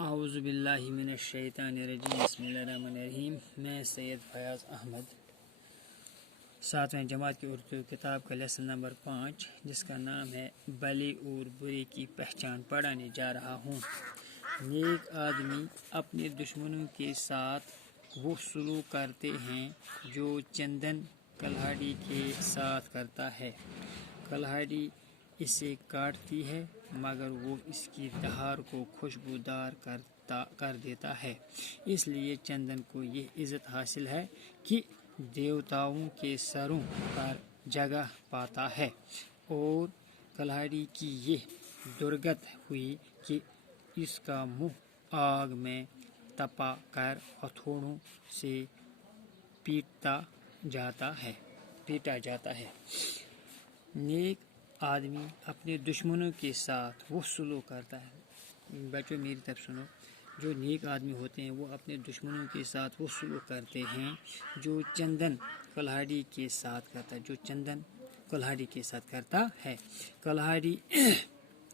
اعوذ باللہ من الشیطان الرجیم بسم اللہ الرحمن الرحیم۔ میں سید فیاض احمد 7ویں جماعت کی اردو کتاب کا لیسن نمبر 5 جس کا نام ہے بھلے اور برے کی پہچان پڑھانے جا رہا ہوں۔ نیک آدمی اپنے دشمنوں کے ساتھ وہ سلوک کرتے ہیں جو چندن کلہاڑی کے ساتھ کرتا ہے۔ کلہاڑی اسے کاٹتی ہے مگر وہ اس کی دھار کو خوشبودار کر دیتا ہے، اس لیے چندن کو یہ عزت حاصل ہے کہ دیوتاؤں کے سروں پر جگہ پاتا ہے، اور کلہاڑی کی یہ درگت ہوئی کہ اس کا منہ آگ میں تپا کر ہتھوڑوں سے پیٹا جاتا ہے۔ نیک آدمی اپنے دشمنوں کے ساتھ وہ سلوک کرتا ہے۔ بچوں میری طرف سنو، جو نیک آدمی ہوتے ہیں وہ اپنے دشمنوں کے ساتھ وہ سلوک کرتے ہیں جو چندن کلہاڑی کے ساتھ کرتا ہے۔ کلہاڑی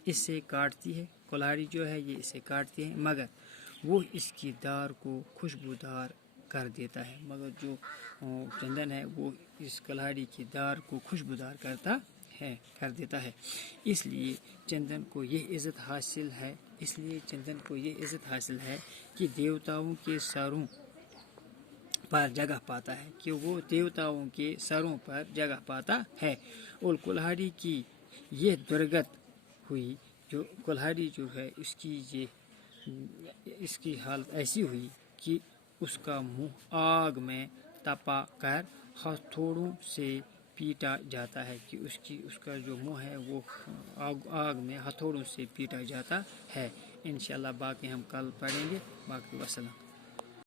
اسے کاٹتی ہے، کلہاڑی جو ہے یہ اسے کاٹتی ہے مگر وہ اس کی دھار کو خوشبودار کر دیتا ہے، مگر جو چندن ہے وہ اس کلہاڑی کی دھار کو خوشبودار کر دیتا ہے، اس لیے چندن کو یہ عزت حاصل ہے کہ دیوتاؤں کے سروں پر جگہ پاتا ہے، اور کلہاڑی کی یہ درگت ہوئی، جو کلہاڑی جو ہے اس کی حالت ایسی ہوئی کہ اس کا منہ آگ میں تپا کر ہتھوڑوں سے پیٹا جاتا ہے، کہ اس کا جو منہ ہے وہ آگ میں ہتھوڑوں سے پیٹا جاتا ہے۔ انشاءاللہ باقی ہم کل پڑھیں گے۔ باقی وسلام۔